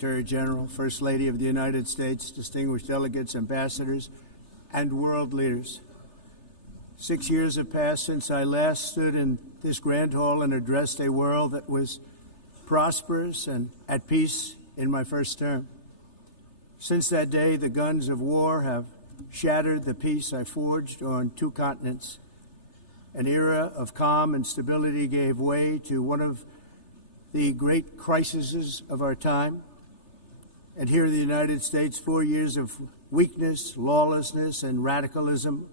Secretary General, First Lady of the United States, distinguished delegates, ambassadors, and world leaders. 6 years have passed since I last stood in this grand hall and addressed a world that was prosperous and at peace in my first term. Since that day, the guns of war have shattered the peace I forged on 2 continents. An era of calm and stability gave way to one of the great crises of our time. And here in the United States, 4 years of weakness, lawlessness, and radicalism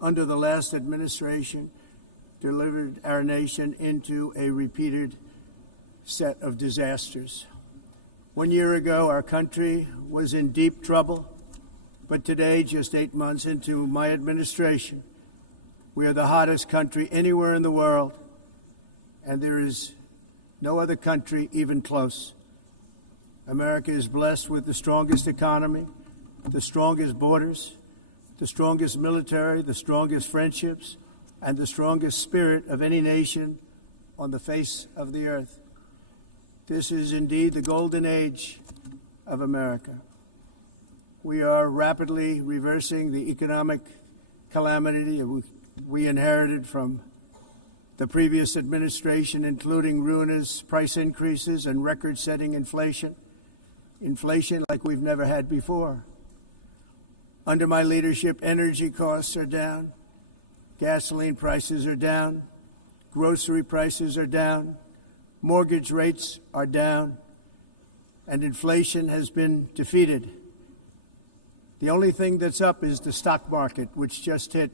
under the last administration delivered our nation into a repeated set of disasters. 1 year ago, our country was in deep trouble, but today, just 8 months into my administration, we are the hottest country anywhere in the world, and there is no other country even close. America is blessed with the strongest economy, the strongest borders, the strongest military, the strongest friendships, and the strongest spirit of any nation on the face of the earth. This is indeed the golden age of America. We are rapidly reversing the economic calamity we inherited from the previous administration, including ruinous price increases and record-setting inflation like we've never had before. Under my leadership, energy costs are down, gasoline prices are down, grocery prices are down, mortgage rates are down, and inflation has been defeated. The only thing that's up is the stock market, which just hit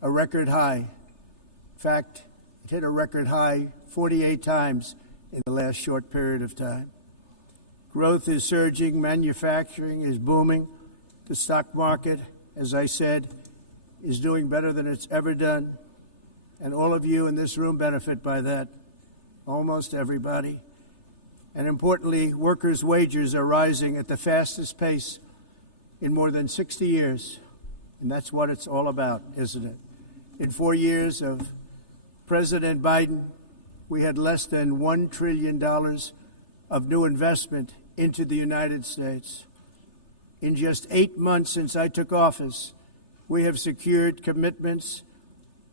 a record high. In fact, it hit a record high 48 times in the last short period of time. Growth is surging, manufacturing is booming. The stock market, as I said, is doing better than it's ever done. And all of you in this room benefit by that, almost everybody. And importantly, workers' wages are rising at the fastest pace in more than 60 years. And that's what it's all about, isn't it? In 4 years of President Biden, we had less than $1 trillion of new investment into the United States. In just 8 months since I took office, we have secured commitments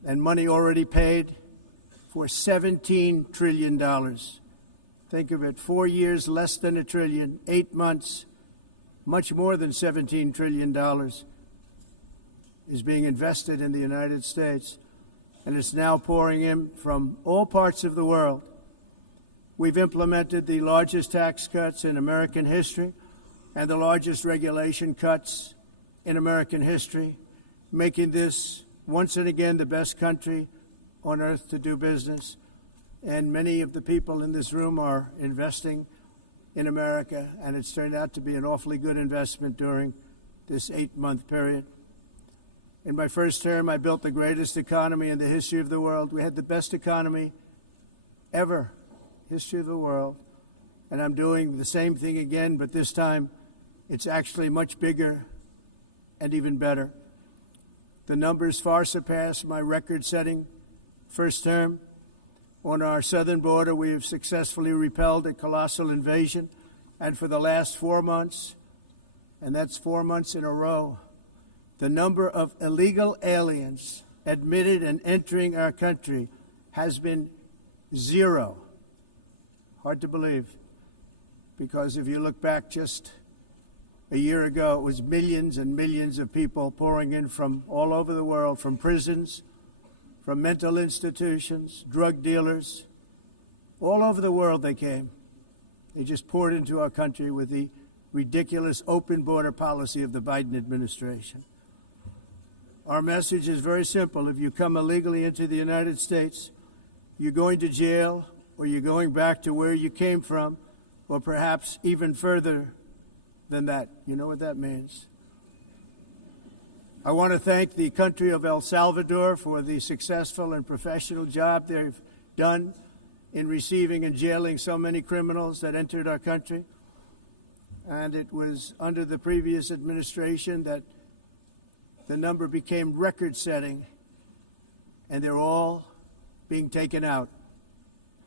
and money already paid for $17 trillion. Think of it, 4 years, less than $1 trillion, 8 months, much more than $17 trillion is being invested in the United States, and it's now pouring in from all parts of the world. We've implemented the largest tax cuts in American history and the largest regulation cuts in American history, making this once and again the best country on earth to do business. And many of the people in this room are investing in America, and it's turned out to be an awfully good investment during this 8-month period. In my first term, I built the greatest economy in the history of the world. We had the best economy ever, history of the world. And I'm doing the same thing again, but this time it's actually much bigger and even better. The numbers far surpass my record-setting first term. On our southern border, we have successfully repelled a colossal invasion. And for the last 4 months, and that's 4 months in a row, the number of illegal aliens admitted and entering our country has been 0. Hard to believe, because if you look back just a year ago, it was millions and millions of people pouring in from all over the world, from prisons, from mental institutions, drug dealers. All over the world they came. They just poured into our country with the ridiculous open border policy of the Biden administration. Our message is very simple. If you come illegally into the United States, you're going to jail, or you're going back to where you came from, or perhaps even further than that. You know what that means. I want to thank the country of El Salvador for the successful and professional job they've done in receiving and jailing so many criminals that entered our country. And it was under the previous administration that the number became record-setting, and they're all being taken out.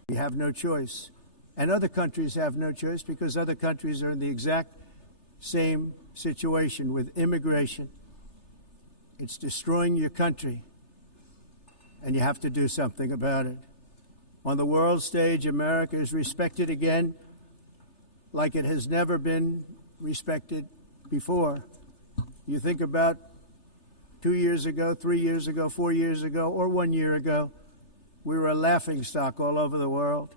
We have no choice. And other countries have no choice because other countries are in the exact same situation with immigration. It's destroying your country, and you have to do something about it. On the world stage, America is respected again like it has never been respected before. You think about 2 years ago, 3 years ago, 4 years ago, or 1 year ago, we were a laughingstock all over the world.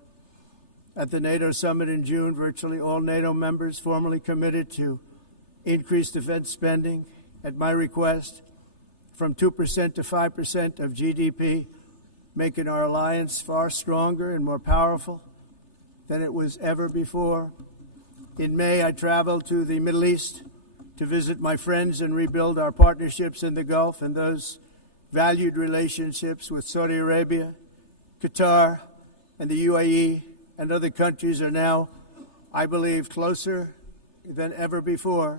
At the NATO summit in June, virtually all NATO members formally committed to increase defense spending at my request from 2% to 5% of GDP, making our alliance far stronger and more powerful than it was ever before. In May, I traveled to the Middle East to visit my friends and rebuild our partnerships in the Gulf and those valued relationships with Saudi Arabia, Qatar, and the UAE and other countries are now, I believe, closer than ever before.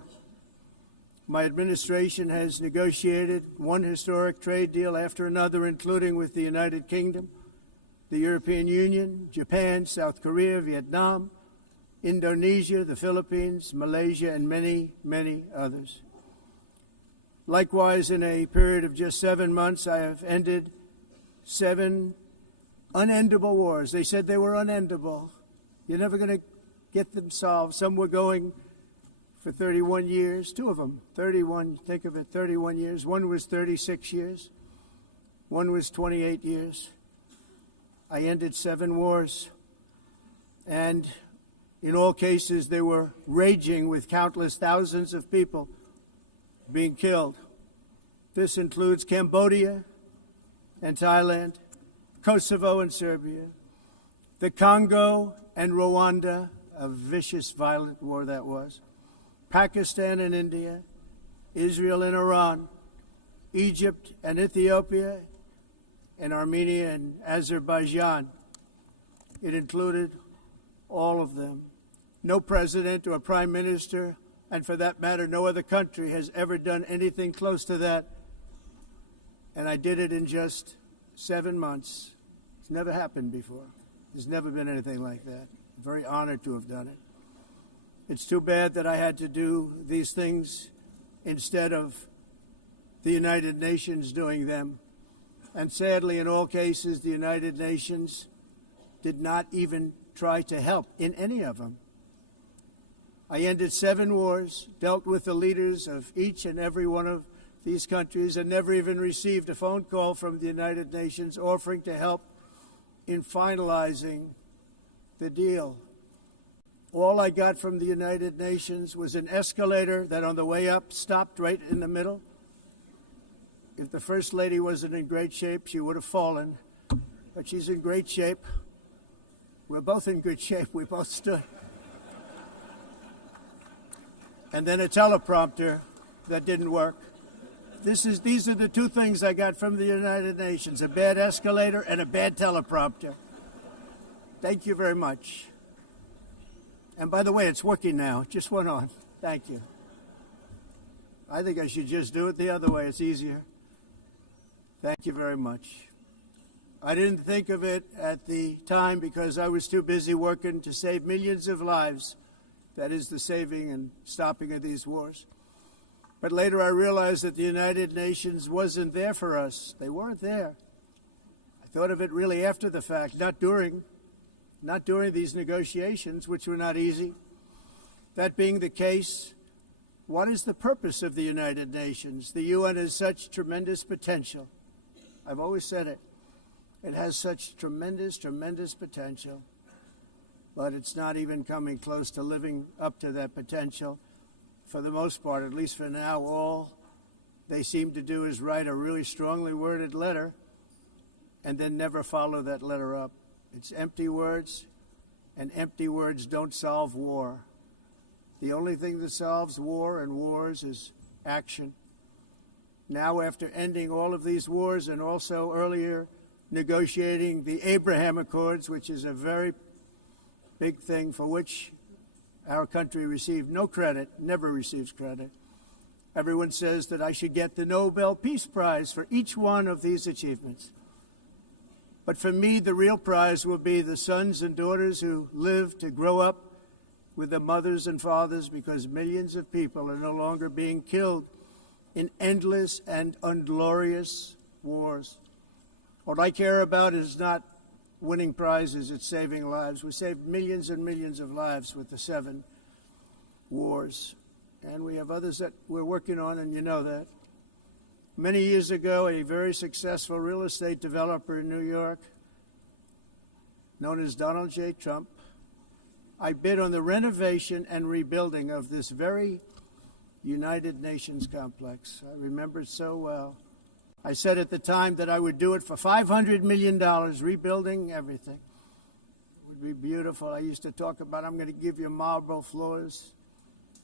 My administration has negotiated one historic trade deal after another, including with the United Kingdom, the European Union, Japan, South Korea, Vietnam, Indonesia, the Philippines, Malaysia, and many, many others. Likewise, in a period of just 7 months, I have ended 7 unendable wars. They said they were unendable. You're never going to get them solved. Some were going for 31 years, 2 of them, 31, think of it, 31 years. One was 36 years. One was 28 years. I ended 7 wars. And in all cases, they were raging with countless thousands of people being killed. This includes Cambodia and Thailand, Kosovo and Serbia, the Congo and Rwanda, a vicious, violent war that was, Pakistan and India, Israel and Iran, Egypt and Ethiopia, and Armenia and Azerbaijan. It included all of them. No president or prime minister, and for that matter, no other country has ever done anything close to that. And I did it in just 7 months. It's never happened before. There's never been anything like that. I'm very honored to have done it. It's too bad that I had to do these things instead of the United Nations doing them. And sadly, in all cases, the United Nations did not even try to help in any of them. I ended 7 wars, dealt with the leaders of each and every one of these countries, and never even received a phone call from the United Nations offering to help in finalizing the deal. All I got from the United Nations was an escalator that on the way up stopped right in the middle. If the First Lady wasn't in great shape, she would have fallen. But she's in great shape. We're both in good shape. We both stood. And then a teleprompter that didn't work. These are the 2 things I got from the United Nations, a bad escalator and a bad teleprompter. Thank you very much. And by the way, it's working now. It just went on. Thank you. I think I should just do it the other way. It's easier. Thank you very much. I didn't think of it at the time because I was too busy working to save millions of lives. That is the saving and stopping of these wars. But later I realized that the United Nations wasn't there for us. They weren't there. I thought of it really after the fact, not during these negotiations, which were not easy. That being the case, what is the purpose of the United Nations? The UN has such tremendous potential. I've always said it. It has such tremendous, tremendous potential. But it's not even coming close to living up to that potential. For the most part, at least for now, all they seem to do is write a really strongly worded letter and then never follow that letter up. It's empty words, and empty words don't solve war. The only thing that solves war and wars is action. Now, after ending all of these wars and also earlier negotiating the Abraham Accords, which is a very big thing for which our country received no credit, never receives credit. Everyone says that I should get the Nobel Peace Prize for each one of these achievements. But for me, the real prize will be the sons and daughters who live to grow up with their mothers and fathers, because millions of people are no longer being killed in endless and unglorious wars. What I care about is not winning prizes, it's saving lives. We saved millions and millions of lives with the 7 wars. And we have others that we're working on, and you know that. Many years ago, a very successful real estate developer in New York, known as Donald J. Trump, I bid on the renovation and rebuilding of this very United Nations complex. I remember it so well. I said at the time that I would do it for $500 million, rebuilding everything. It would be beautiful. I used to talk about, I'm going to give you marble floors.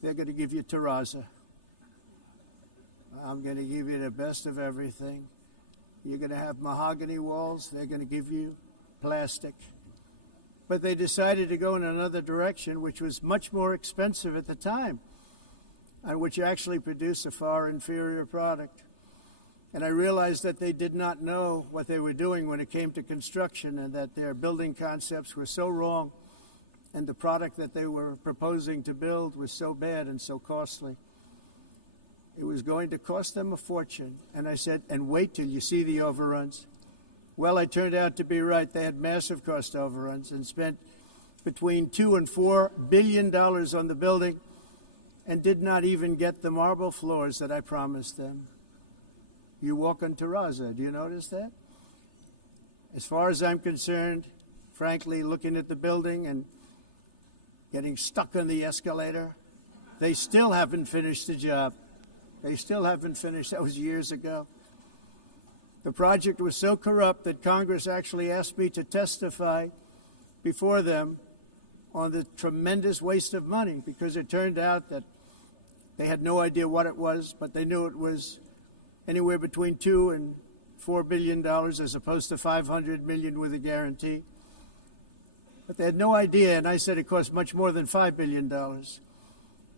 They're going to give you terrazzo. I'm going to give you the best of everything. You're going to have mahogany walls. They're going to give you plastic. But they decided to go in another direction, which was much more expensive at the time, and which actually produced a far inferior product. And I realized that they did not know what they were doing when it came to construction, and that their building concepts were so wrong, and the product that they were proposing to build was so bad and so costly. It was going to cost them a fortune. And I said, and wait till you see the overruns. Well, I turned out to be right. They had massive cost overruns and spent between $2 and $4 billion on the building and did not even get the marble floors that I promised them. You walk on terrazzo. Do you notice that? As far as I'm concerned, frankly, looking at the building and getting stuck on the escalator, they still haven't finished the job. They still haven't finished. That was years ago. The project was so corrupt that Congress actually asked me to testify before them on the tremendous waste of money, because it turned out that they had no idea what it was, but they knew it was anywhere between $2 and $4 billion as opposed to $500 million with a guarantee. But they had no idea, and I said it cost much more than $5 billion.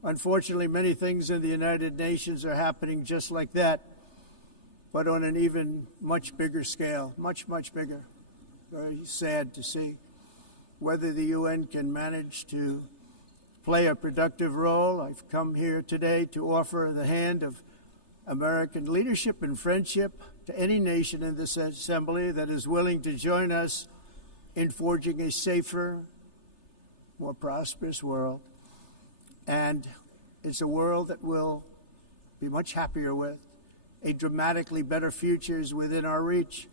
Unfortunately, many things in the United Nations are happening just like that, but on an even much bigger scale, much, much bigger. Very sad to see. Whether the UN can manage to play a productive role, I've come here today to offer the hand of American leadership and friendship to any nation in this assembly that is willing to join us in forging a safer, more prosperous world. And it's a world that we'll be much happier with. A dramatically better future is within our reach.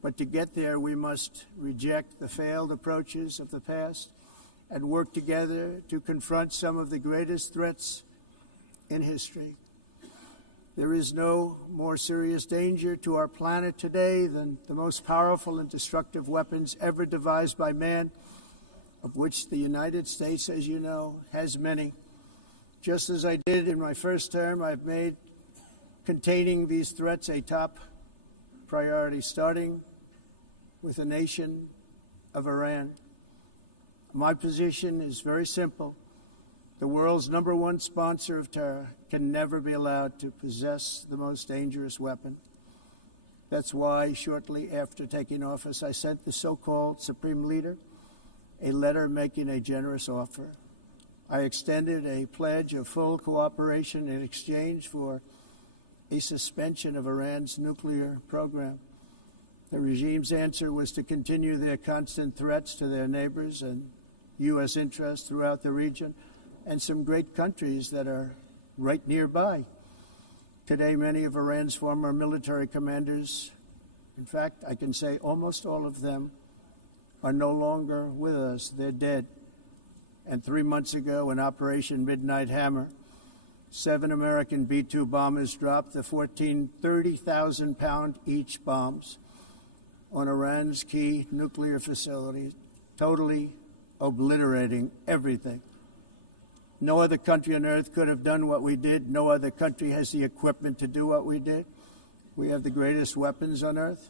But to get there, we must reject the failed approaches of the past and work together to confront some of the greatest threats in history. There is no more serious danger to our planet today than the most powerful and destructive weapons ever devised by man, of which the United States, as you know, has many. Just as I did in my first term, I've made containing these threats a top priority, starting with the nation of Iran. My position is very simple. The world's #1 sponsor of terror can never be allowed to possess the most dangerous weapon. That's why, shortly after taking office, I sent the so-called Supreme Leader a letter making a generous offer. I extended a pledge of full cooperation in exchange for a suspension of Iran's nuclear program. The regime's answer was to continue their constant threats to their neighbors and U.S. interests throughout the region and some great countries that are right nearby. Today, many of Iran's former military commanders, in fact, I can say almost all of them, are no longer with us. They're dead. And 3 months ago, in Operation Midnight Hammer, 7 American B-2 bombers dropped the 14 30,000-pound each bombs on Iran's key nuclear facilities, totally obliterating everything. No other country on earth could have done what we did. No other country has the equipment to do what we did. We have the greatest weapons on earth.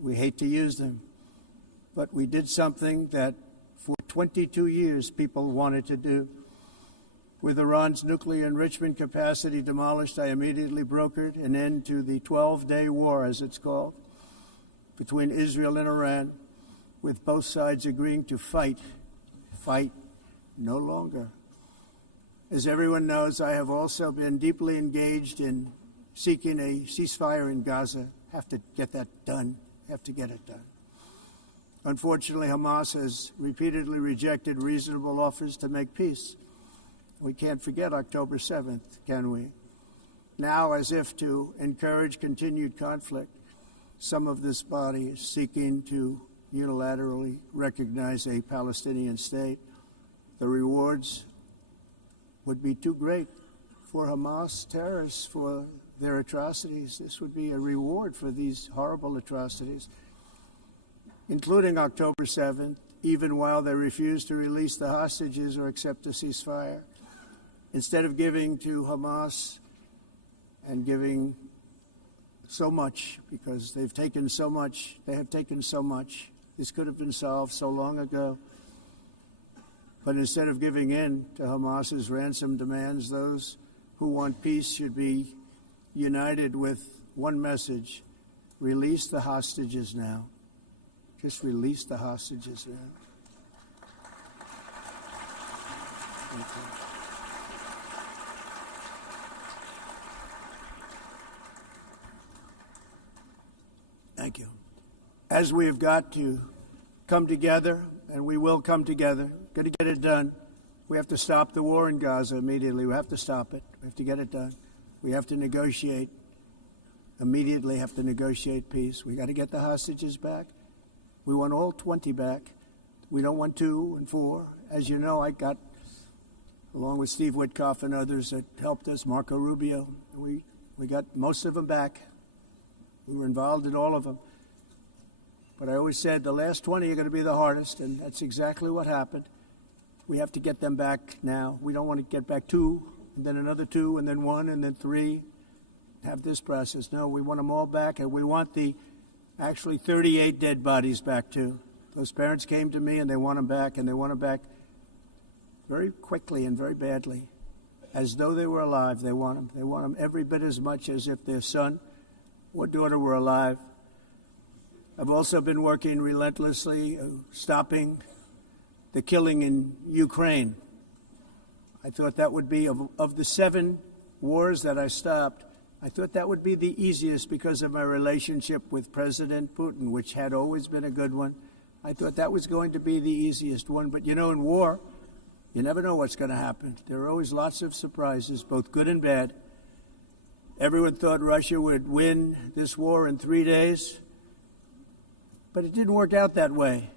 We hate to use them. But we did something that for 22 years people wanted to do. With Iran's nuclear enrichment capacity demolished, I immediately brokered an end to the 12-day war, as it's called. between Israel and Iran, with both sides agreeing to fight no longer. As everyone knows, I have also been deeply engaged in seeking a ceasefire in Gaza. Have to get that done. Have to get it done. Unfortunately, Hamas has repeatedly rejected reasonable offers to make peace. We can't forget October 7th, can we? Now, as if to encourage continued conflict, some of this body is seeking to unilaterally recognize a Palestinian state. The rewards would be too great for Hamas terrorists for their atrocities. This would be a reward for these horrible atrocities, including October 7th, even while they refuse to release the hostages or accept a ceasefire. Instead of giving to Hamas and giving so much, because they've taken so much, this could have been solved so long ago. But instead of giving in to Hamas's ransom demands, those who want peace should be united with one message: release the hostages now. Just release the hostages now. Thank you. Thank you. As we have got to come together, and we will come together, got to get it done. We have to stop the war in Gaza immediately. We have to stop it. We have to get it done. We have to negotiate, immediately have to negotiate peace. We got to get the hostages back. We want all 20 back. We don't want 2 and 4. As you know, I got, along with Steve Witkoff and others that helped us, Marco Rubio, we got most of them back. We were involved in all of them. But I always said the last 20 are going to be the hardest, and that's exactly what happened. We have to get them back now. We don't want to get back 2, and then another 2, and then 1, and then 3. Have this process. No, we want them all back, and we want the actually 38 dead bodies back too. Those parents came to me, and they want them back, and they want them back very quickly and very badly, as though they were alive. They want them. They want them every bit as much as if their son or daughter were alive. I've also been working relentlessly, stopping the killing in Ukraine. I thought that would be, of the 7 wars that I stopped, I thought that would be the easiest because of my relationship with President Putin, which had always been a good one. I thought that was going to be the easiest one. But, you know, in war, you never know what's going to happen. There are always lots of surprises, both good and bad. Everyone thought Russia would win this war in 3 days, but it didn't work out that way.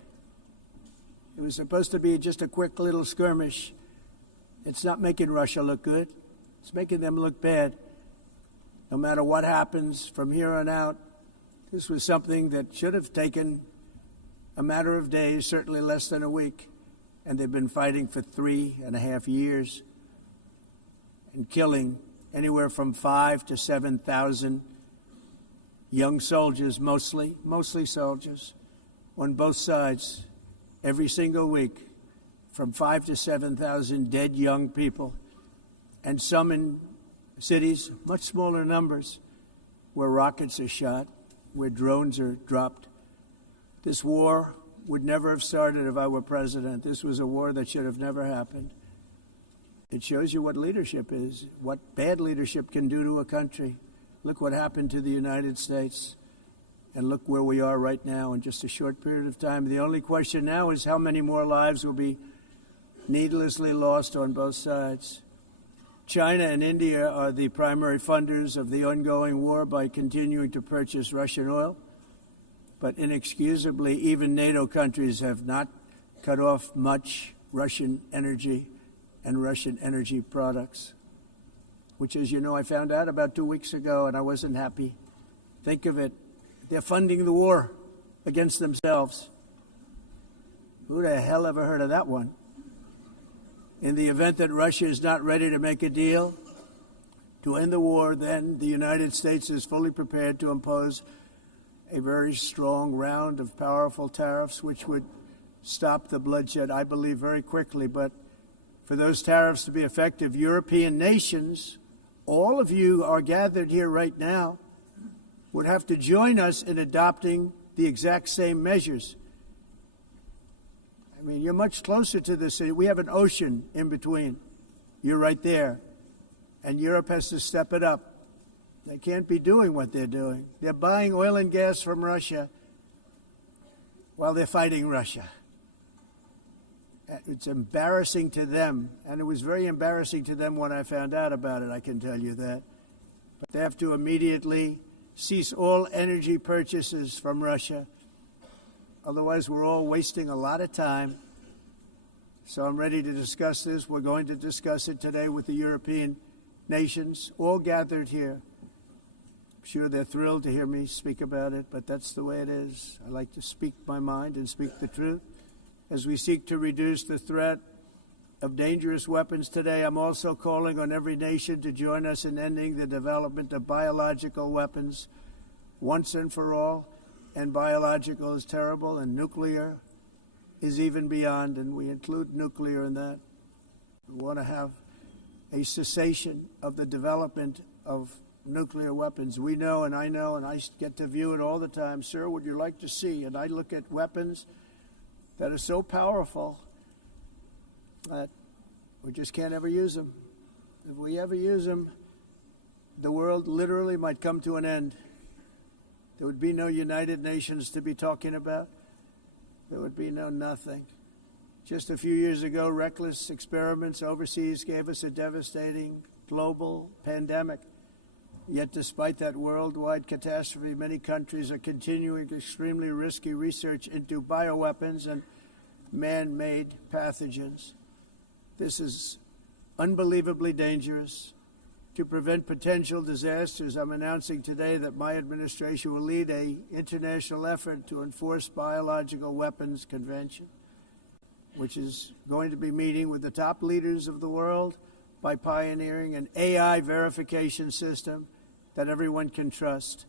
It was supposed to be just a quick little skirmish. It's not making Russia look good. It's making them look bad. No matter what happens from here on out, this was something that should have taken a matter of days, certainly less than a week. And they've been fighting for 3.5 years and killing anywhere from 5,000 to 7,000 young soldiers, mostly soldiers, on both sides, every single week, from 5,000 to 7,000 dead young people, and some in cities, much smaller numbers, where rockets are shot, where drones are dropped. This war would never have started if I were president. This was a war that should have never happened. It shows you what leadership is, what bad leadership can do to a country. Look what happened to the United States, and look where we are right now in just a short period of time. The only question now is how many more lives will be needlessly lost on both sides. China and India are the primary funders of the ongoing war by continuing to purchase Russian oil. But inexcusably, even NATO countries have not cut off much Russian energy and Russian energy products, which, as you know, I found out about 2 weeks ago, and I wasn't happy. Think of it. They're funding the war against themselves. Who the hell ever heard of that one? In the event that Russia is not ready to make a deal to end the war, then the United States is fully prepared to impose a very strong round of powerful tariffs, which would stop the bloodshed, I believe, very quickly. But for those tariffs to be effective, European nations, all of you are gathered here right now, would have to join us in adopting the exact same measures. I mean, you're much closer to the city. We have an ocean in between. You're right there. And Europe has to step it up. They can't be doing what they're doing. They're buying oil and gas from Russia while they're fighting Russia. It's embarrassing to them, and it was very embarrassing to them when I found out about it, I can tell you that. But they have to immediately cease all energy purchases from Russia. Otherwise, we're all wasting a lot of time. So I'm ready to discuss this. We're going to discuss it today with the European nations, all gathered here. I'm sure they're thrilled to hear me speak about it, but that's the way it is. I like to speak my mind and speak the truth. As we seek to reduce the threat of dangerous weapons today, I'm also calling on every nation to join us in ending the development of biological weapons once and for all. And biological is terrible, and nuclear is even beyond, and we include nuclear in that. We want to have a cessation of the development of nuclear weapons. We know, and I get to view it all the time. Sir, would you like to see? And I look at weapons that are so powerful that we just can't ever use them. If we ever use them, the world literally might come to an end. There would be no United Nations to be talking about. There would be no nothing. Just a few years ago, reckless experiments overseas gave us a devastating global pandemic. Yet despite that worldwide catastrophe, many countries are continuing extremely risky research into bioweapons and man-made pathogens. This is unbelievably dangerous. To prevent potential disasters, I'm announcing today that my administration will lead an international effort to enforce Biological Weapons Convention, which is going to be meeting with the top leaders of the world by pioneering an AI verification system that everyone can trust.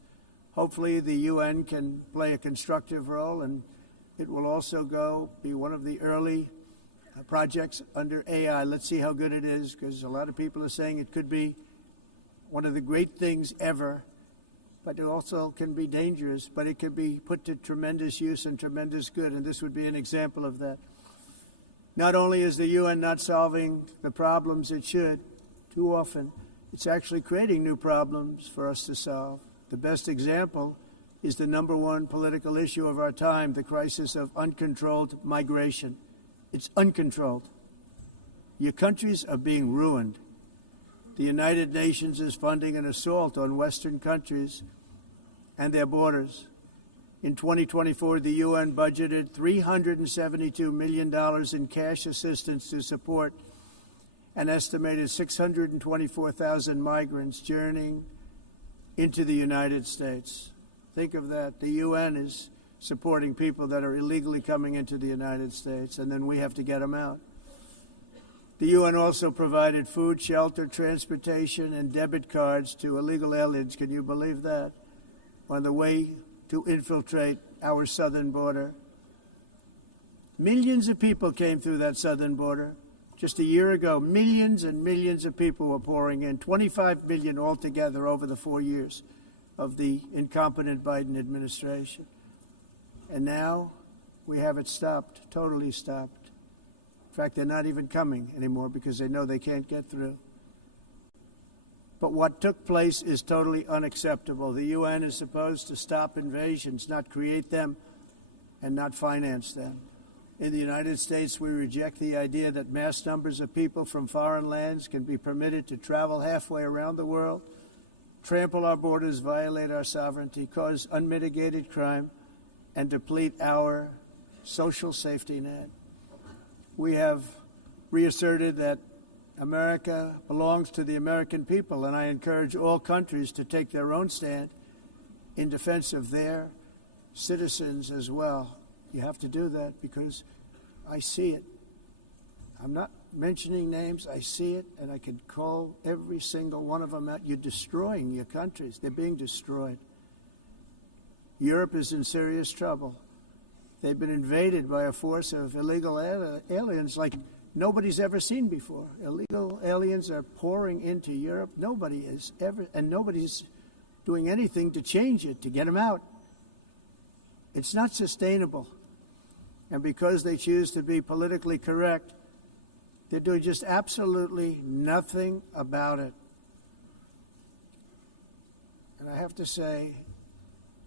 Hopefully the UN can play a constructive role, and it will also be one of the early projects under AI. Let's see how good it is, because a lot of people are saying it could be one of the great things ever, but it also can be dangerous, but it can be put to tremendous use and tremendous good, and this would be an example of that. Not only is the UN not solving the problems it should, too often, it's actually creating new problems for us to solve. The best example is the number one political issue of our time, the crisis of uncontrolled migration. It's uncontrolled. Your countries are being ruined. The United Nations is funding an assault on Western countries and their borders. In 2024, the UN budgeted $372 million in cash assistance to support an estimated 624,000 migrants journeying into the United States. Think of that. The UN is supporting people that are illegally coming into the United States, and then we have to get them out. The UN also provided food, shelter, transportation, and debit cards to illegal aliens. Can you believe that? On the way to infiltrate our southern border. Millions of people came through that southern border. Just a year ago, millions and millions of people were pouring in, 25 million altogether over the 4 years of the incompetent Biden administration. And now we have it stopped, totally stopped. In fact, they're not even coming anymore because they know they can't get through. But what took place is totally unacceptable. The UN is supposed to stop invasions, not create them and not finance them. In the United States, we reject the idea that mass numbers of people from foreign lands can be permitted to travel halfway around the world, trample our borders, violate our sovereignty, cause unmitigated crime, and deplete our social safety net. We have reasserted that America belongs to the American people, and I encourage all countries to take their own stand in defense of their citizens as well. You have to do that because I see it. I'm not mentioning names. I see it, and I could call every single one of them out. You're destroying your countries. They're being destroyed. Europe is in serious trouble. They've been invaded by a force of illegal aliens like nobody's ever seen before. Illegal aliens are pouring into Europe. Nobody is ever, and nobody's doing anything to change it, to get them out. It's not sustainable. And because they choose to be politically correct, they're doing just absolutely nothing about it. And I have to say,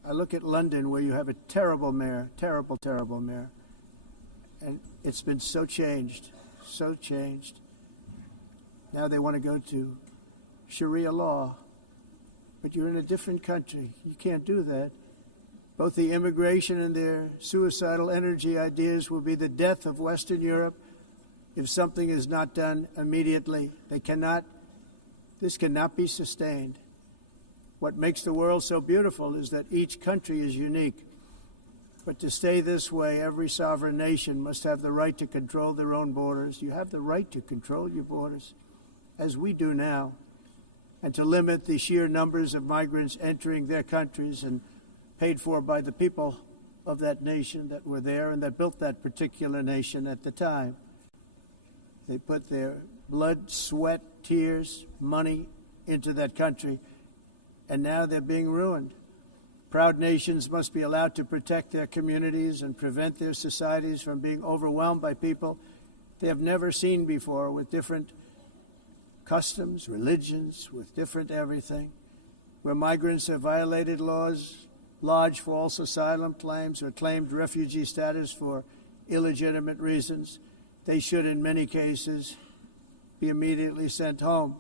I look at London, where you have a terrible mayor, terrible, terrible mayor, and it's been so changed, so changed. Now they want to go to Sharia law, but you're in a different country. You can't do that. Both the immigration and their suicidal energy ideas will be the death of Western Europe if something is not done immediately. This cannot be sustained. What makes the world so beautiful is that each country is unique. But to stay this way, every sovereign nation must have the right to control their own borders. You have the right to control your borders, as we do now, and to limit the sheer numbers of migrants entering their countries and paid for by the people of that nation that were there and that built that particular nation at the time. They put their blood, sweat, tears, money into that country, and now they're being ruined. Proud nations must be allowed to protect their communities and prevent their societies from being overwhelmed by people they have never seen before, with different customs, religions, with different everything. Where migrants have violated laws, lodged false asylum claims, or claimed refugee status for illegitimate reasons, they should, in many cases, be immediately sent home.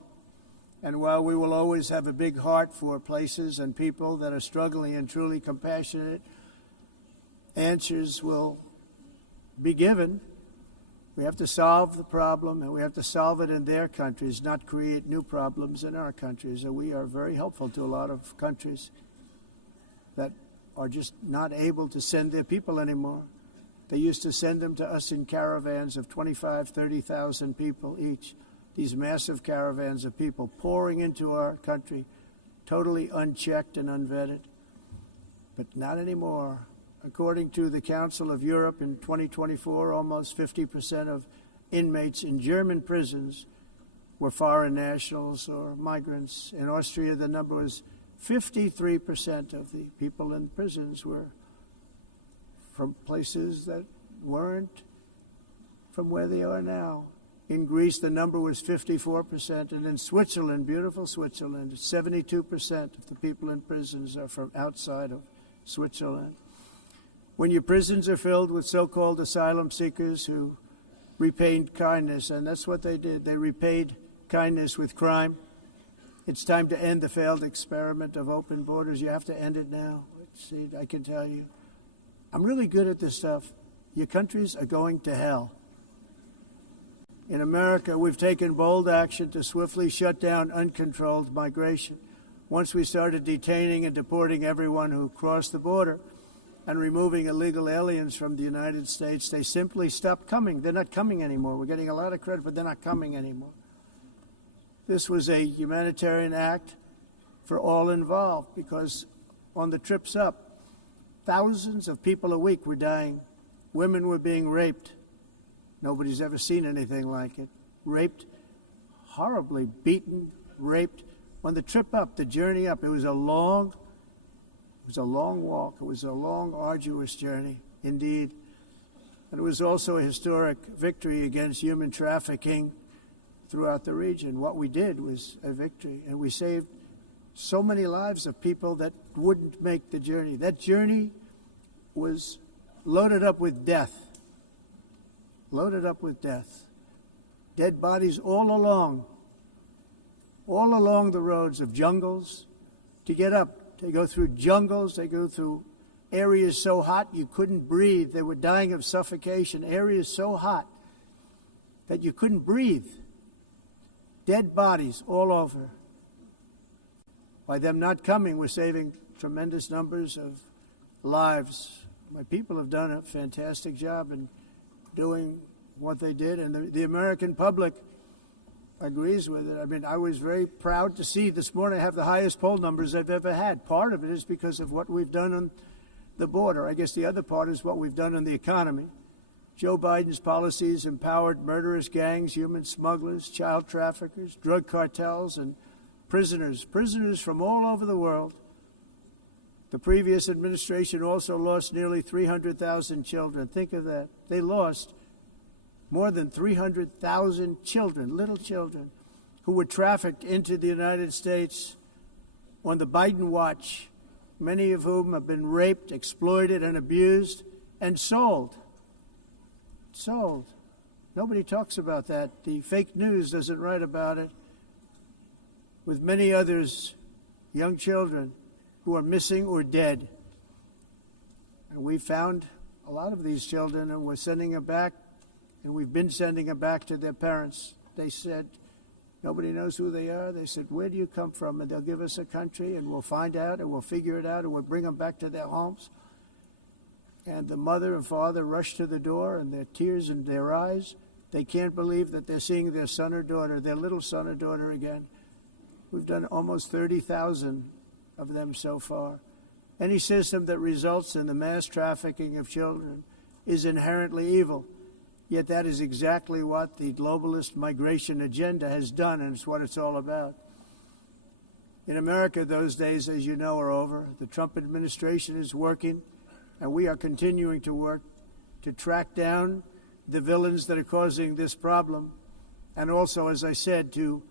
And while we will always have a big heart for places and people that are struggling and truly compassionate, answers will be given. We have to solve the problem, and we have to solve it in their countries, not create new problems in our countries. And we are very helpful to a lot of countries that are just not able to send their people anymore. They used to send them to us in caravans of 25,000, 30,000 people each. These massive caravans of people pouring into our country, totally unchecked and unvetted. But not anymore. According to the Council of Europe, in 2024, almost 50% of inmates in German prisons were foreign nationals or migrants. In Austria, the number was 53% of the people in prisons were from places that weren't from where they are now. In Greece, the number was 54%, and in Switzerland, beautiful Switzerland, 72% of the people in prisons are from outside of Switzerland. When your prisons are filled with so-called asylum seekers who repaid kindness, and that's what they did, they repaid kindness with crime, it's time to end the failed experiment of open borders. You have to end it now. See, I can tell you, I'm really good at this stuff. Your countries are going to hell. In America, we've taken bold action to swiftly shut down uncontrolled migration. Once we started detaining and deporting everyone who crossed the border and removing illegal aliens from the United States, they simply stopped coming. They're not coming anymore. We're getting a lot of credit, but they're not coming anymore. This was a humanitarian act for all involved, because on the trips up, thousands of people a week were dying. Women were being raped. Nobody's ever seen anything like it. Raped, horribly beaten, raped. On the trip up, the journey up, it was a long walk. It was a long, arduous journey, indeed. And it was also a historic victory against human trafficking throughout the region. What we did was a victory, and we saved so many lives of people that wouldn't make the journey. That journey was loaded up with death. Loaded up with death. Dead bodies all along the roads of jungles. To get up, they go through jungles, they go through areas so hot you couldn't breathe. They were dying of suffocation, areas so hot that you couldn't breathe. Dead bodies all over. By them not coming, we're saving tremendous numbers of lives. My people have done a fantastic job in doing what they did, and the American public agrees with it. I mean, I was very proud to see this morning I have the highest poll numbers I've ever had. Part of it is because of what we've done on the border. I guess the other part is what we've done on the economy. Joe Biden's policies empowered murderous gangs, human smugglers, child traffickers, drug cartels, and prisoners from all over the world The previous administration also lost nearly 300,000 children. Think of that. They lost more than 300,000 children, little children, who were trafficked into the United States on the Biden watch, many of whom have been raped, exploited, and abused, and sold. Sold. Nobody talks about that. The fake news doesn't write about it. With many others, young children who are missing or dead. And we found a lot of these children, and we're sending them back, and we've been sending them back to their parents. They said, nobody knows who they are. They said, where do you come from? And they'll give us a country, and we'll find out, and we'll figure it out, and we'll bring them back to their homes. And the mother and father rush to the door, and their tears in their eyes. They can't believe that they're seeing their son or daughter, their little son or daughter again. We've done almost 30,000 of them so far. Any system that results in the mass trafficking of children is inherently evil. Yet that is exactly what the globalist migration agenda has done, and it's what it's all about. In America, those days, as you know, are over. The Trump administration is working, and we are continuing to work to track down the villains that are causing this problem, and also, as I said, to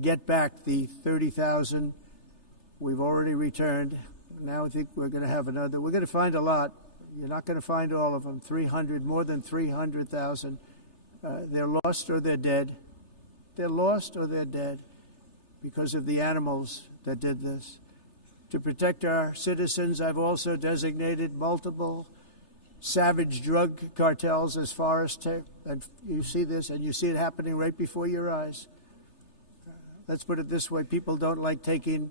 get back the 30,000 we've already returned. Now I think we're going to have another. We're going to find a lot. You're not going to find all of them. 300, more than 300,000. They're lost or they're dead. They're lost or they're dead because of the animals that did this. To protect our citizens, I've also designated multiple savage drug cartels as far as and you see this, and you see it happening right before your eyes. Let's put it this way. People don't like taking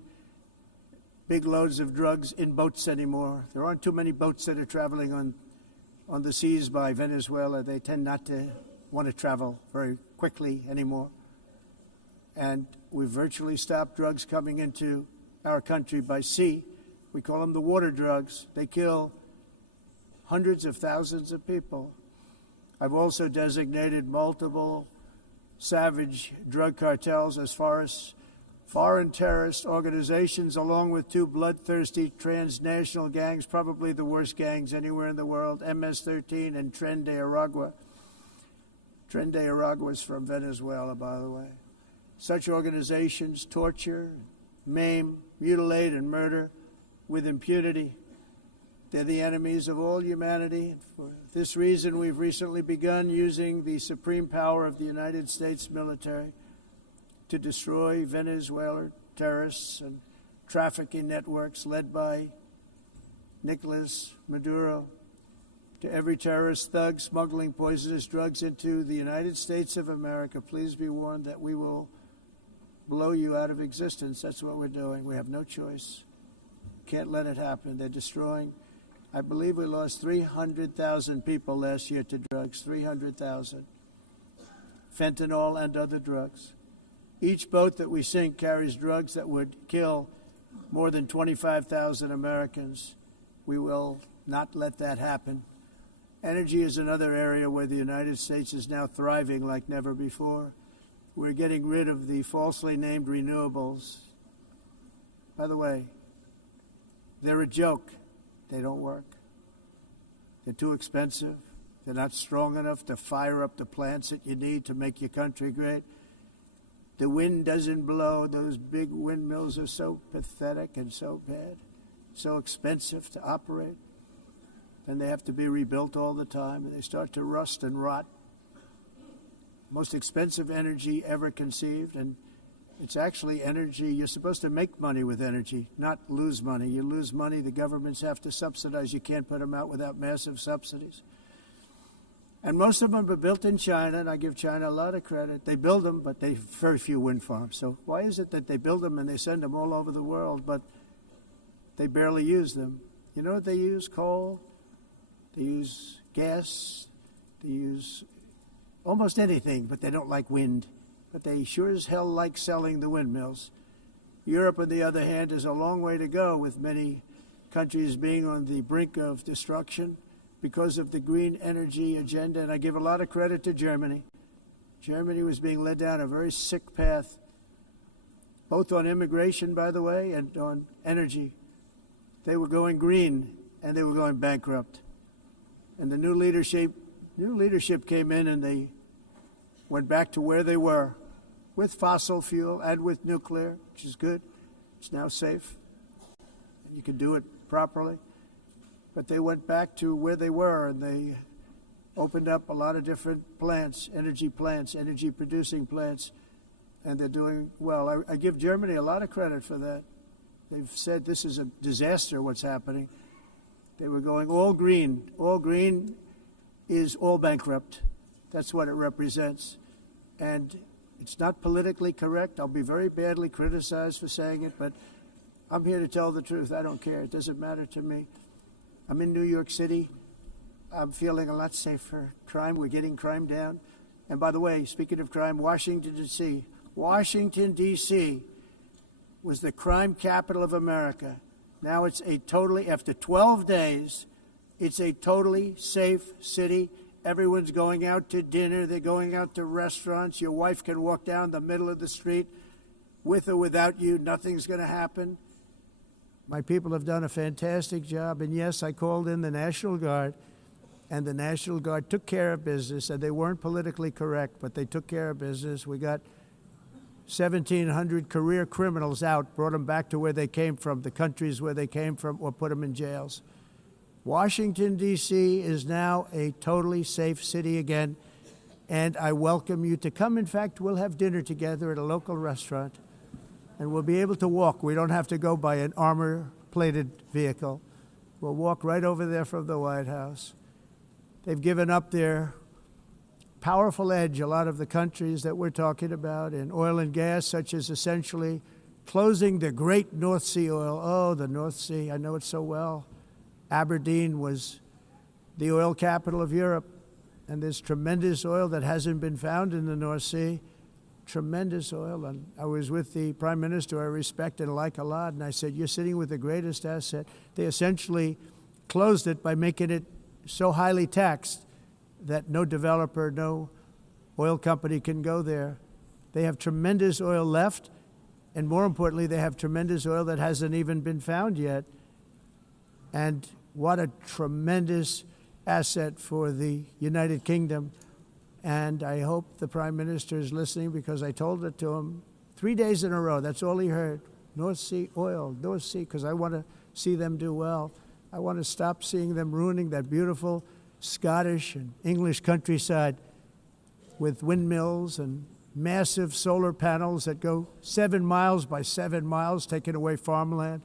big loads of drugs in boats anymore. There aren't too many boats that are traveling on the seas by Venezuela. They tend not to want to travel very quickly anymore. And we've virtually stopped drugs coming into our country by sea. We call them the water drugs. They kill hundreds of thousands of people. I've also designated multiple savage drug cartels as far as foreign terrorist organizations, along with two bloodthirsty transnational gangs, probably the worst gangs anywhere in the world, MS-13 and Tren de Aragua. Tren de Aragua is from Venezuela, by the way. Such organizations torture, maim, mutilate, and murder with impunity. They're the enemies of all humanity. For this reason, we've recently begun using the supreme power of the United States military to destroy Venezuelan terrorists and trafficking networks led by Nicolas Maduro. To every terrorist thug smuggling poisonous drugs into the United States of America, please be warned that we will blow you out of existence. That's what we're doing. We have no choice. Can't let it happen. They're destroying. I believe we lost 300,000 people last year to drugs, 300,000. Fentanyl and other drugs. Each boat that we sink carries drugs that would kill more than 25,000 Americans. We will not let that happen. Energy is another area where the United States is now thriving like never before. We're getting rid of the falsely named renewables. By the way, they're a joke. They don't work. They're too expensive. They're not strong enough to fire up the plants that you need to make your country great. The wind doesn't blow. Those big windmills are so pathetic and so bad, so expensive to operate. And they have to be rebuilt all the time, and they start to rust and rot. Most expensive energy ever conceived, and it's actually energy. You're supposed to make money with energy, not lose money. You lose money, the governments have to subsidize. You can't put them out without massive subsidies. And most of them are built in China, and I give China a lot of credit. They build them, but they have very few wind farms. So why is it that they build them and they send them all over the world, but they barely use them? You know what they use? Coal. They use gas. They use almost anything, but they don't like wind. But they sure as hell like selling the windmills. Europe, on the other hand, is a long way to go, with many countries being on the brink of destruction because of the green energy agenda. And I give a lot of credit to Germany. Germany was being led down a very sick path, both on immigration, by the way, and on energy. They were going green, and they were going bankrupt. And the new leadership came in, and they went back to where they were with fossil fuel and with nuclear, which is good. It's now safe. You can do it properly. But they went back to where they were, and they opened up a lot of different plants, energy-producing plants, and they're doing well. I give Germany a lot of credit for that. They've said this is a disaster, what's happening. They were going all green. All green is all bankrupt. That's what it represents. And it's not politically correct. I'll be very badly criticized for saying it, but I'm here to tell the truth. I don't care. It doesn't matter to me. I'm in New York City. I'm feeling a lot safer. Crime, we're getting crime down. And by the way, speaking of crime, Washington, D.C. was the crime capital of America. Now it's after 12 days, it's a totally safe city. Everyone's going out to dinner. They're going out to restaurants. Your wife can walk down the middle of the street with or without you. Nothing's going to happen. My people have done a fantastic job. And yes, I called in the National Guard, and the National Guard took care of business. And they weren't politically correct, but they took care of business. We got 1,700 career criminals out, brought them back to where they came from, the countries where they came from, or put them in jails. Washington, D.C. is now a totally safe city again, and I welcome you to come. In fact, we'll have dinner together at a local restaurant, and we'll be able to walk. We don't have to go by an armor-plated vehicle. We'll walk right over there from the White House. They've given up their powerful edge, a lot of the countries that we're talking about, in oil and gas, such as essentially closing the great North Sea oil. Oh, the North Sea, I know it so well. Aberdeen was the oil capital of Europe, and there's tremendous oil that hasn't been found in the North Sea. Tremendous oil. And I was with the Prime Minister I respect and like a lot, and I said, you're sitting with the greatest asset. They essentially closed it by making it so highly taxed that no developer, no oil company can go there. They have tremendous oil left, and more importantly, they have tremendous oil that hasn't even been found yet. And what a tremendous asset for the United Kingdom. And I hope the Prime Minister is listening, because I told it to him 3 days in a row. That's all he heard. North Sea oil, North Sea, because I want to see them do well. I want to stop seeing them ruining that beautiful Scottish and English countryside with windmills and massive solar panels that go 7 miles by 7 miles, taking away farmland.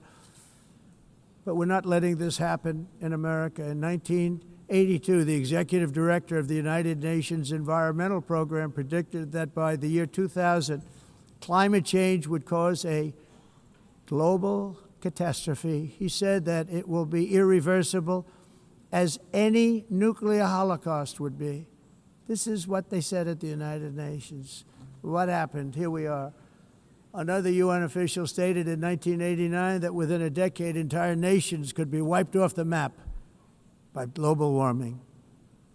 But we're not letting this happen in America. In 1982, the executive director of the United Nations Environmental Program predicted that by the year 2000, climate change would cause a global catastrophe. He said that it will be irreversible, as any nuclear holocaust would be. This is what they said at the United Nations. What happened? Here we are. Another UN official stated in 1989 that within a decade, entire nations could be wiped off the map by global warming.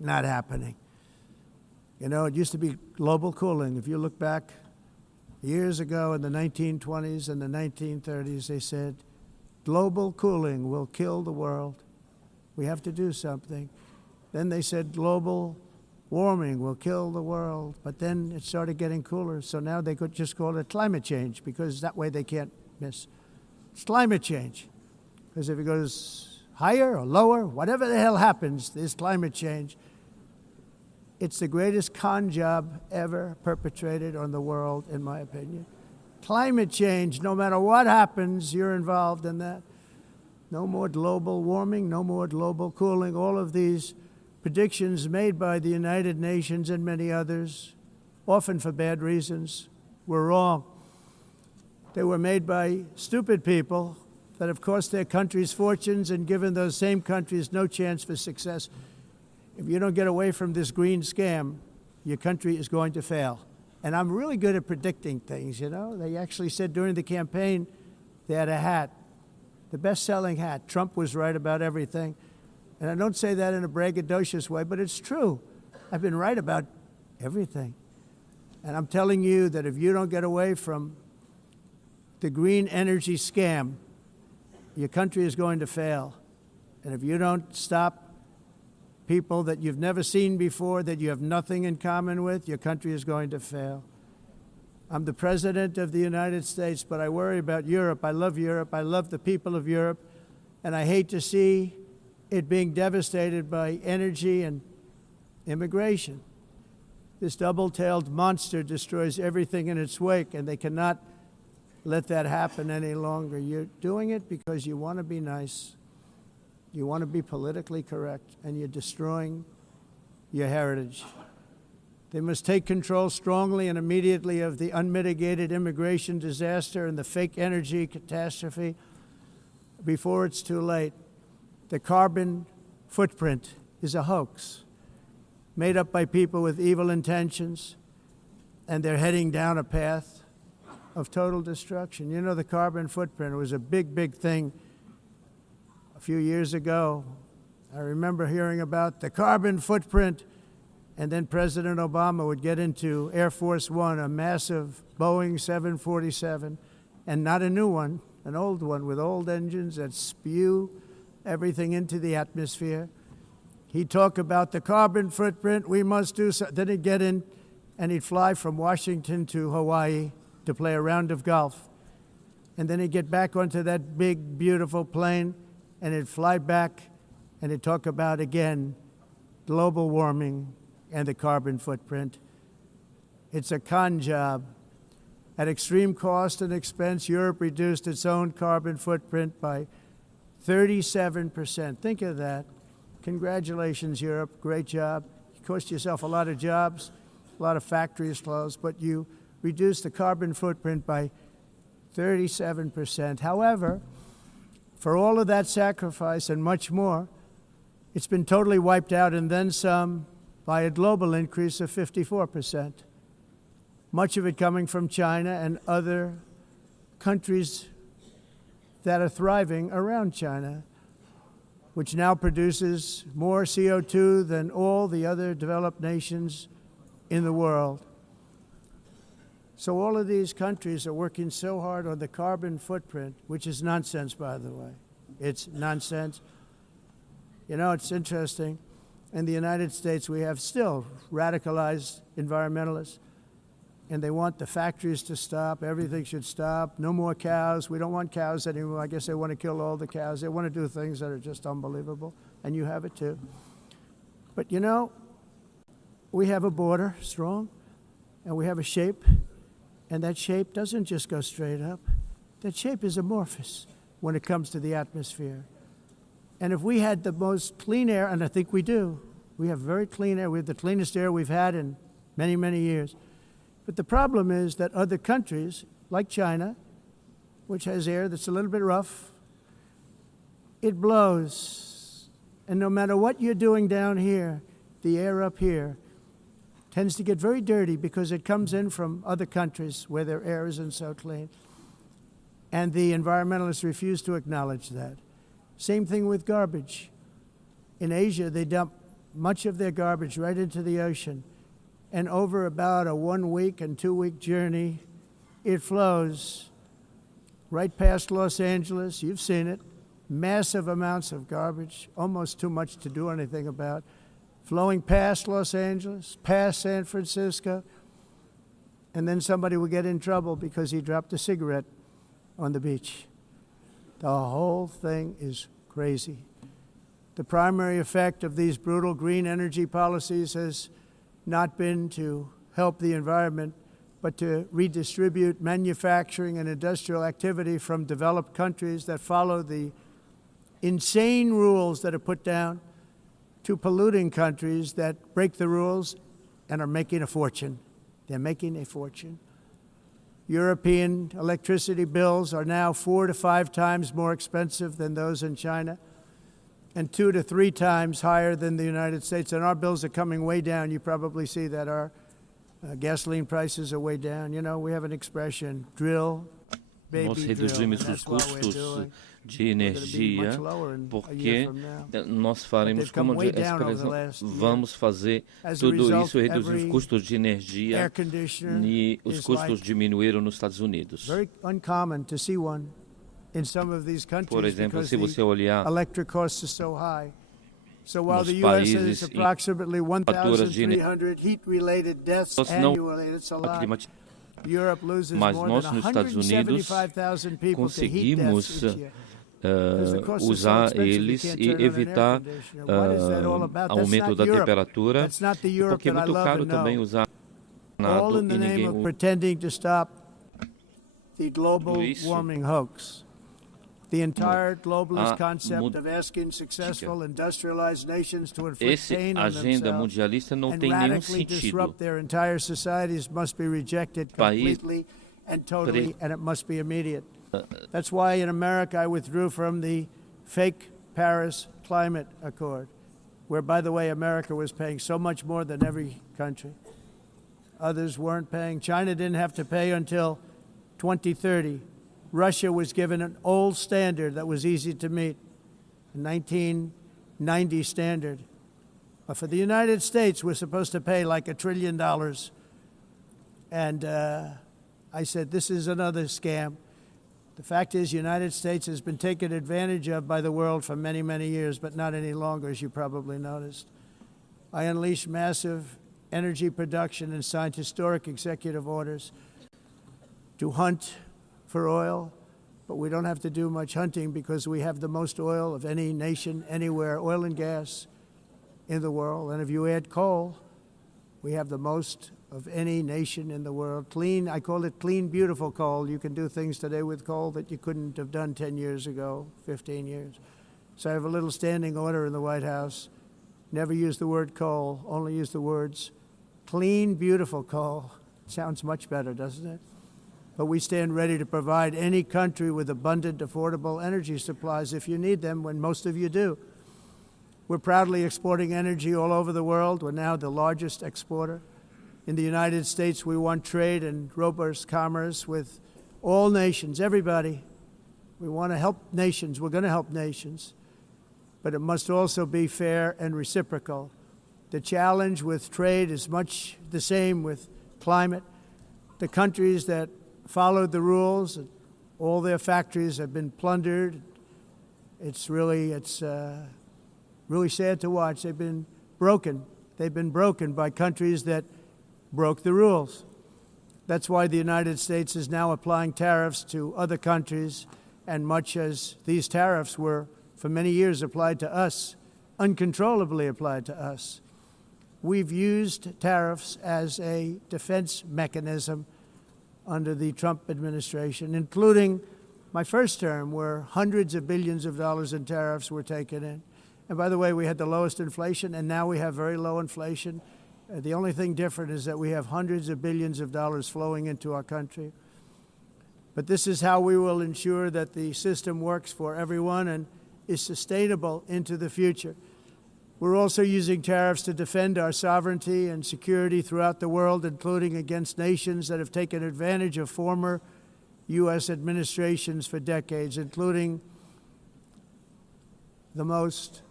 Not happening. You know, it used to be global cooling. If you look back years ago in the 1920s and the 1930s, they said, global cooling will kill the world. We have to do something. Then they said global warming will kill the world. But then it started getting cooler. So now they could just call it climate change, because that way they can't miss. It's climate change. Because if it goes higher or lower, whatever the hell happens, there's climate change. It's the greatest con job ever perpetrated on the world, in my opinion. Climate change, no matter what happens, you're involved in that. No more global warming, no more global cooling. All of these predictions made by the United Nations and many others, often for bad reasons, were wrong. They were made by stupid people that have cost their countries fortunes and given those same countries no chance for success. If you don't get away from this green scam, your country is going to fail. And I'm really good at predicting things, you know. They actually said during the campaign they had a hat, the best-selling hat. Trump was right about everything. And I don't say that in a braggadocious way, but it's true. I've been right about everything. And I'm telling you that if you don't get away from the green energy scam, your country is going to fail. And if you don't stop people that you've never seen before, that you have nothing in common with, your country is going to fail. I'm the President of the United States, but I worry about Europe. I love Europe. I love the people of Europe. And I hate to see it being devastated by energy and immigration. This double-tailed monster destroys everything in its wake, and they cannot let that happen any longer. You're doing it because you want to be nice. You want to be politically correct, and you're destroying your heritage. They must take control strongly and immediately of the unmitigated immigration disaster and the fake energy catastrophe before it's too late. The carbon footprint is a hoax made up by people with evil intentions, and they're heading down a path of total destruction. You know, the carbon footprint was a big, big thing a few years ago. I remember hearing about the carbon footprint, and then President Obama would get into Air Force One, a massive Boeing 747, and not a new one, an old one with old engines that spew everything into the atmosphere. He'd talk about the carbon footprint, we must do so. Then he'd get in and he'd fly from Washington to Hawaii to play a round of golf. And then he'd get back onto that big, beautiful plane and he'd fly back and he'd talk about, again, global warming and the carbon footprint. It's a con job. At extreme cost and expense, Europe reduced its own carbon footprint by 37%. Think of that. Congratulations, Europe. Great job. You cost yourself a lot of jobs, a lot of factories closed, but you reduced the carbon footprint by 37%. However, for all of that sacrifice and much more, it's been totally wiped out and then some by a global increase of 54%. Much of it coming from China and other countries that are thriving around China, which now produces more CO2 than all the other developed nations in the world. So all of these countries are working so hard on the carbon footprint, which is nonsense, by the way. It's nonsense. You know, it's interesting. In the United States, we have still radicalized environmentalists, and they want the factories to stop. Everything should stop. No more cows. We don't want cows anymore. I guess they want to kill all the cows. They want to do things that are just unbelievable, and you have it too. But you know, we have a border, strong, and we have a shape, and that shape doesn't just go straight up. That shape is amorphous when it comes to the atmosphere. And if we had the most clean air, and I think we do, we have very clean air. We have the cleanest air we've had in many, many years. But the problem is that other countries, like China, which has air that's a little bit rough, it blows. And no matter what you're doing down here, the air up here tends to get very dirty because it comes in from other countries where their air isn't so clean. And the environmentalists refuse to acknowledge that. Same thing with garbage. In Asia, they dump much of their garbage right into the ocean. And over about a 1 week and 2 week journey, it flows right past Los Angeles. You've seen it. Massive amounts of garbage, almost too much to do anything about, flowing past Los Angeles, past San Francisco, and then somebody will get in trouble because he dropped a cigarette on the beach. The whole thing is crazy. The primary effect of these brutal green energy policies has not been to help the environment, but to redistribute manufacturing and industrial activity from developed countries that follow the insane rules that are put down to polluting countries that break the rules and are making a fortune. They're making a fortune. European electricity bills are now 4 to 5 times more expensive than those in China, and 2 to 3 times higher than the United States. And our bills are coming way down. You probably see that our gasoline prices are way down. You know, we have an expression, drill, Nós baby, reduzimos drill. os custos de energia porque nós faremos como expressão, vamos fazer tudo isso, reduzir os custos de energia e os custos diminuíram nos Estados Unidos. Very uncommon to see one in some of these Por countries exemplo, because se você the olhar electric costs are so high. So while nos the U.S. has países em approximately temperaturas de 1,300 heat-related deaths nós não annually, it's a lot. climatizamos, Europe loses mas more nós than nos Estados Unidos 175,000 people to heat deaths conseguimos each year. Because the costs are so usar expensive, you eles can't e turn on an air evitar conditioner. What is that all about? That's aumento not da Europe. temperatura, That's not the e Europe porque é that I muito love caro and também know. usar All in e the name ninguém of pretending to stop the global isso. warming hoax. The entire globalist A concept of asking successful industrialized nations to inflict Esse pain on agenda themselves mundialista não and tem nenhum radically sentido. disrupt their entire societies must be rejected País completely and totally, and it must be immediate. That's why in America I withdrew from the fake Paris Climate Accord, where, by the way, America was paying so much more than every country. Others weren't paying. China didn't have to pay until 2030. Russia was given an old standard that was easy to meet, a 1990 standard. But for the United States, we're supposed to pay like $1 trillion. And I said, this is another scam. The fact is, the United States has been taken advantage of by the world for many, many years, but not any longer, as you probably noticed. I unleashed massive energy production and signed historic executive orders to hunt for oil, but we don't have to do much hunting because we have the most oil of any nation anywhere, oil and gas in the world. And if you add coal, we have the most of any nation in the world. Clean, I call it clean, beautiful coal. You can do things today with coal that you couldn't have done 10 years ago, 15 years. So I have a little standing order in the White House. Never use the word coal, only use the words clean, beautiful coal. Sounds much better, doesn't it? But we stand ready to provide any country with abundant, affordable energy supplies if you need them, when most of you do. We're proudly exporting energy all over the world. We're now the largest exporter. In the United States, we want trade and robust commerce with all nations, everybody. We want to help nations. We're going to help nations. But it must also be fair and reciprocal. The challenge with trade is much the same with climate. The countries that followed the rules, all their factories have been plundered. It's really sad to watch. They've been broken. They've been broken by countries that broke the rules. That's why the United States is now applying tariffs to other countries, and much as these tariffs were for many years applied to us, uncontrollably applied to us. We've used tariffs as a defense mechanism under the Trump administration, including my first term, where hundreds of billions of dollars in tariffs were taken in. And by the way, we had the lowest inflation, and now we have very low inflation. The only thing different is that we have hundreds of billions of dollars flowing into our country. But this is how we will ensure that the system works for everyone and is sustainable into the future. We're also using tariffs to defend our sovereignty and security throughout the world, including against nations that have taken advantage of former U.S. administrations for decades, including the most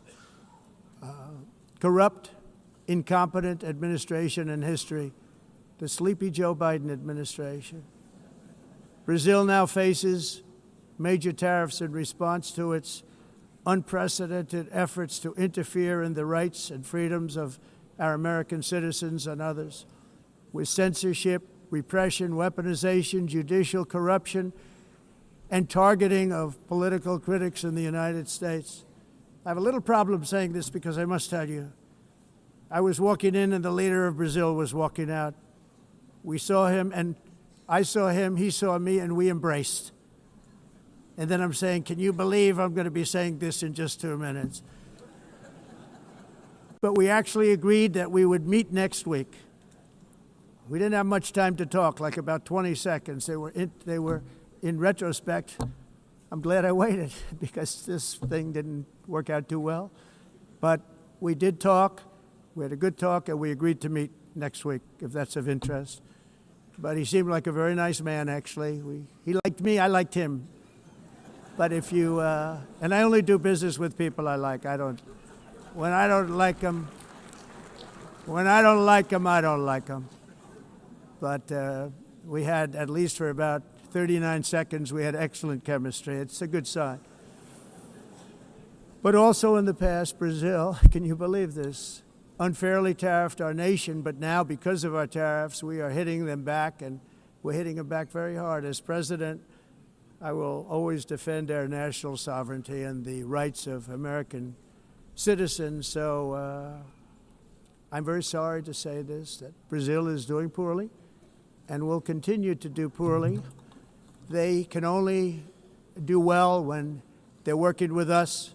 corrupt, incompetent administration in history, the sleepy Joe Biden administration. Brazil now faces major tariffs in response to its unprecedented efforts to interfere in the rights and freedoms of our American citizens and others, with censorship, repression, weaponization, judicial corruption, and targeting of political critics in the United States. I have a little problem saying this because I must tell you, I was walking in and the leader of Brazil was walking out. We saw him, and I saw him, he saw me, and we embraced. And then I'm saying, can you believe I'm going to be saying this in just 2 minutes? But we actually agreed that we would meet next week. We didn't have much time to talk, like about 20 seconds. They were in retrospect, I'm glad I waited because this thing didn't work out too well. But we did talk. We had a good talk, and we agreed to meet next week, if that's of interest. But he seemed like a very nice man, actually. He liked me, I liked him. But if you, and I only do business with people I like. When I don't like them, I don't like them. But we had, at least for about 39 seconds, we had excellent chemistry. It's a good sign. But also in the past, Brazil, can you believe this, unfairly tariffed our nation, but now because of our tariffs, we are hitting them back, and we're hitting them back very hard. As president, I will always defend our national sovereignty and the rights of American citizens. So I'm very sorry to say this, that Brazil is doing poorly and will continue to do poorly. They can only do well when they're working with us.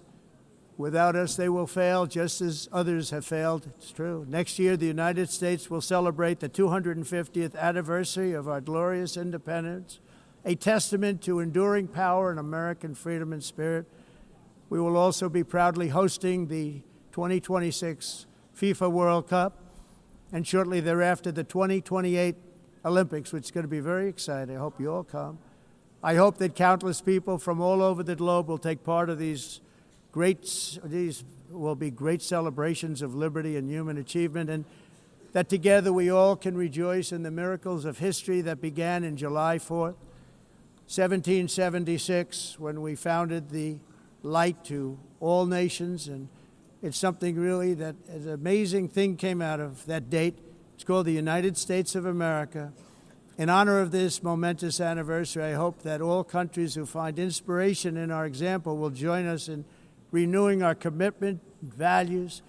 Without us, they will fail, just as others have failed. It's true. Next year, the United States will celebrate the 250th anniversary of our glorious independence, a testament to enduring power and American freedom and spirit. We will also be proudly hosting the 2026 FIFA World Cup, and shortly thereafter, the 2028 Olympics, which is going to be very exciting. I hope you all come. I hope that countless people from all over the globe will take part of these will be great celebrations of liberty and human achievement, and that together we all can rejoice in the miracles of history that began in July 4th, 1776, when we founded the light to all nations. And it's something really that an amazing thing came out of that date. It's called the United States of America. In honor of this momentous anniversary, I hope that all countries who find inspiration in our example will join us in renewing our commitment, values,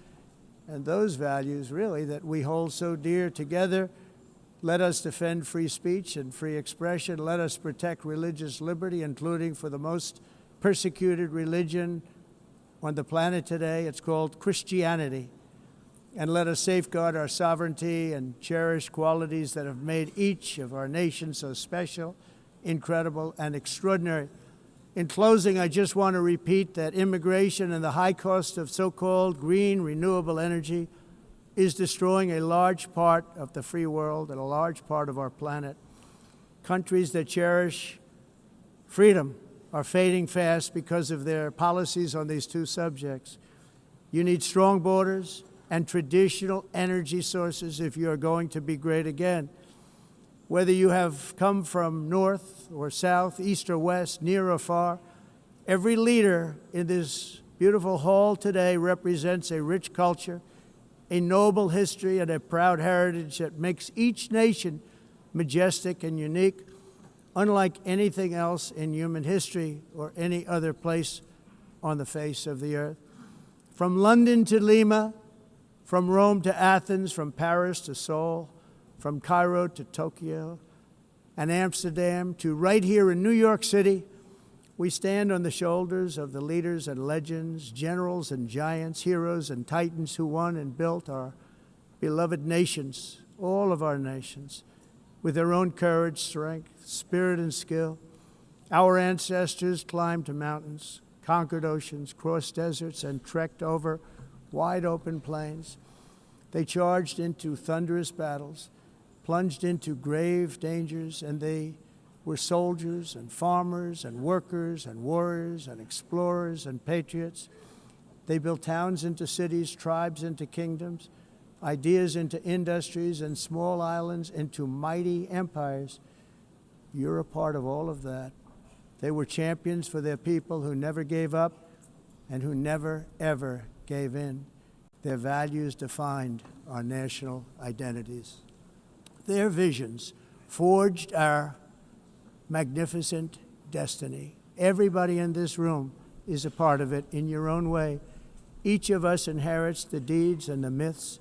and those values, really, that we hold so dear. Together, let us defend free speech and free expression. Let us protect religious liberty, including for the most persecuted religion on the planet today. It's called Christianity. And let us safeguard our sovereignty and cherish qualities that have made each of our nations so special, incredible, and extraordinary. In closing, I just want to repeat that immigration and the high cost of so-called green renewable energy is destroying a large part of the free world and a large part of our planet. Countries that cherish freedom are fading fast because of their policies on these two subjects. You need strong borders and traditional energy sources if you are going to be great again. Whether you have come from north or south, east or west, near or far, every leader in this beautiful hall today represents a rich culture, a noble history, and a proud heritage that makes each nation majestic and unique, unlike anything else in human history or any other place on the face of the earth. From London to Lima, from Rome to Athens, from Paris to Seoul, from Cairo to Tokyo and Amsterdam to right here in New York City, we stand on the shoulders of the leaders and legends, generals and giants, heroes and titans who won and built our beloved nations, all of our nations, with their own courage, strength, spirit, and skill. Our ancestors climbed mountains, conquered oceans, crossed deserts, and trekked over wide open plains. They charged into thunderous battles, plunged into grave dangers, and they were soldiers and farmers and workers and warriors and explorers and patriots. They built towns into cities, tribes into kingdoms, ideas into industries, and small islands into mighty empires. You're a part of all of that. They were champions for their people who never gave up and who never, ever gave in. Their values defined our national identities. Their visions forged our magnificent destiny. Everybody in this room is a part of it in your own way. Each of us inherits the deeds and the myths,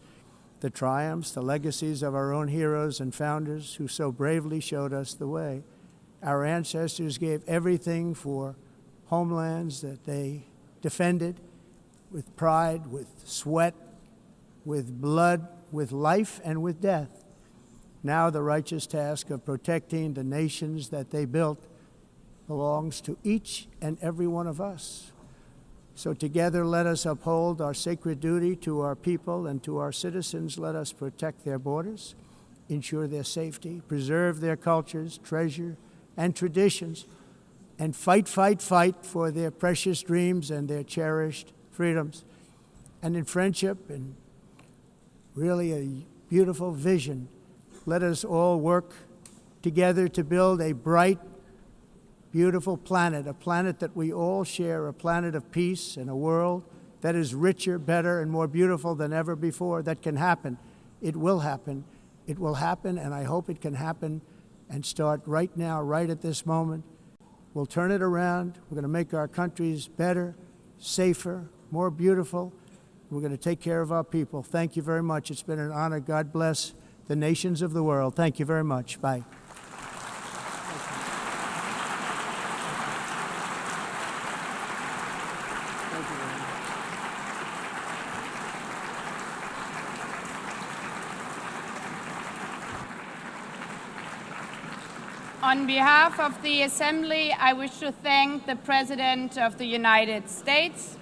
the triumphs, the legacies of our own heroes and founders who so bravely showed us the way. Our ancestors gave everything for homelands that they defended with pride, with sweat, with blood, with life, and with death. Now the righteous task of protecting the nations that they built belongs to each and every one of us. So together let us uphold our sacred duty to our people and to our citizens. Let us protect their borders, ensure their safety, preserve their cultures, treasure, and traditions, and fight, fight, fight for their precious dreams and their cherished freedoms. And in friendship and really a beautiful vision, let us all work together to build a bright, beautiful planet, a planet that we all share, a planet of peace and a world that is richer, better, and more beautiful than ever before. That can happen. It will happen. It will happen, and I hope it can happen and start right now, right at this moment. We'll turn it around. We're going to make our countries better, safer, more beautiful. We're going to take care of our people. Thank you very much. It's been an honor. God bless the nations of the world. Thank you very much. Bye. On behalf of the Assembly, I wish to thank the President of the United States,